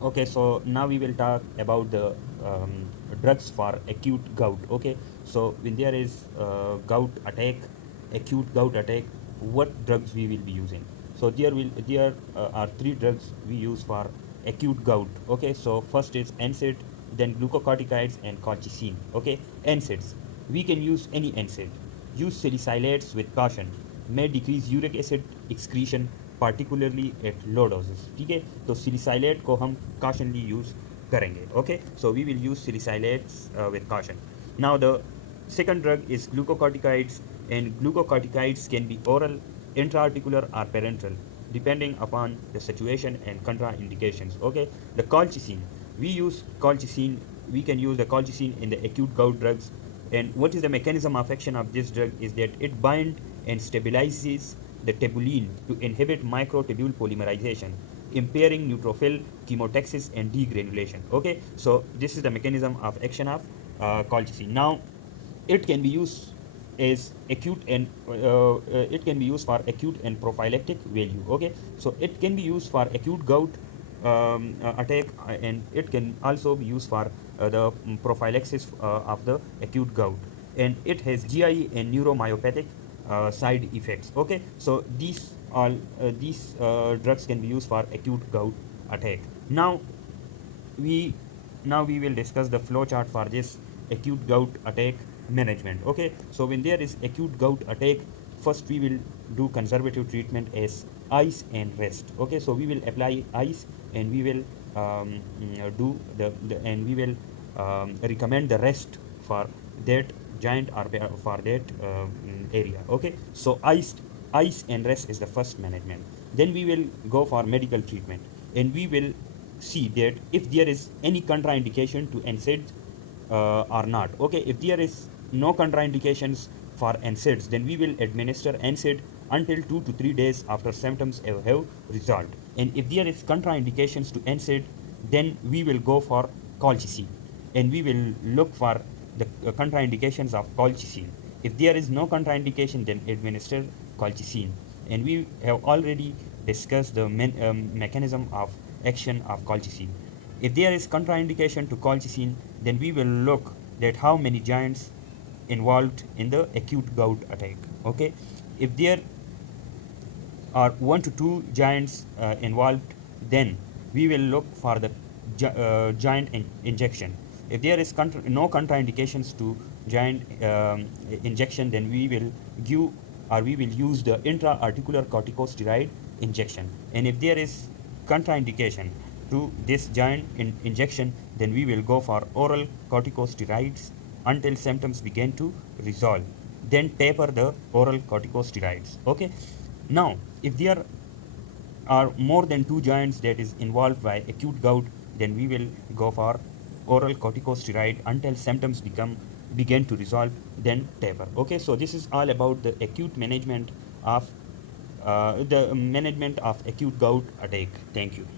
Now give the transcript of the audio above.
Okay, so now we will talk about the drugs for acute gout. Okay, so when there is gout attack, acute gout attack, what drugs we will be using? So there are three drugs we use for acute gout. Okay, so first is NSAID, then glucocorticoids and colchicine. Okay, NSAIDs, we can use any NSAID. Use salicylates with caution, may decrease uric acid excretion particularly at low doses. ठीक है, तो सिलिसाइलेट को हम cautionly use करेंगे. Okay, so we will use salicylates with caution. Now the second drug is glucocorticoids, and glucocorticoids can be oral, intraarticular or parenteral depending upon the situation and contraindications. Okay, the colchicine, we can use the colchicine in the acute gout drugs. And what is the mechanism of action of this drug is that it binds and stabilizes the tubulin to inhibit microtubule polymerization, impairing neutrophil chemotaxis and degranulation. Okay, so this is the mechanism of action of colchicine. Now it can be used as acute and it can be used for acute and prophylactic value. Okay, so it can be used for acute gout attack, and it can also be used for the prophylaxis of the acute gout, and it has GI and neuromyopathic side effects. Okay, so these drugs can be used for acute gout attack. We now we will discuss the flow chart for this acute gout attack management. Okay, so when there is acute gout attack, first we will do conservative treatment as ice and rest. Okay, so we will apply ice, and we will do and we will recommend the rest for that joint or for that area. Okay, so ice and rest is the first management. Then we will go for medical treatment, and we will see that if there is any contraindication to NSAIDs or not. Okay, if there is no contraindications for NSAIDs, then we will administer NSAID until 2 to 3 days after symptoms have resolved. And if there is contraindications to NSAID, then we will go for colchicine, and we will look for the contraindications of colchicine. If there is no contraindication, then administer colchicine. And we have already discussed the mechanism of action of colchicine. If there is contraindication to colchicine, then we will look at how many giants involved in the acute gout attack. Okay, if there are 1 to 2 giants involved, then we will look for the giant injection. If there is no contraindications to giant injection, then we will give or we will use the intra-articular corticosteroid injection. And if there is contraindication to this giant injection, then we will go for oral corticosteroids until symptoms begin to resolve. Then taper the oral corticosteroids. Okay. Now, if there are more than 2 giants that is involved by acute gout, then we will go for oral corticosteroid until symptoms begin to resolve, then taper. Okay, so this is all about the acute management of acute gout attack. Thank you.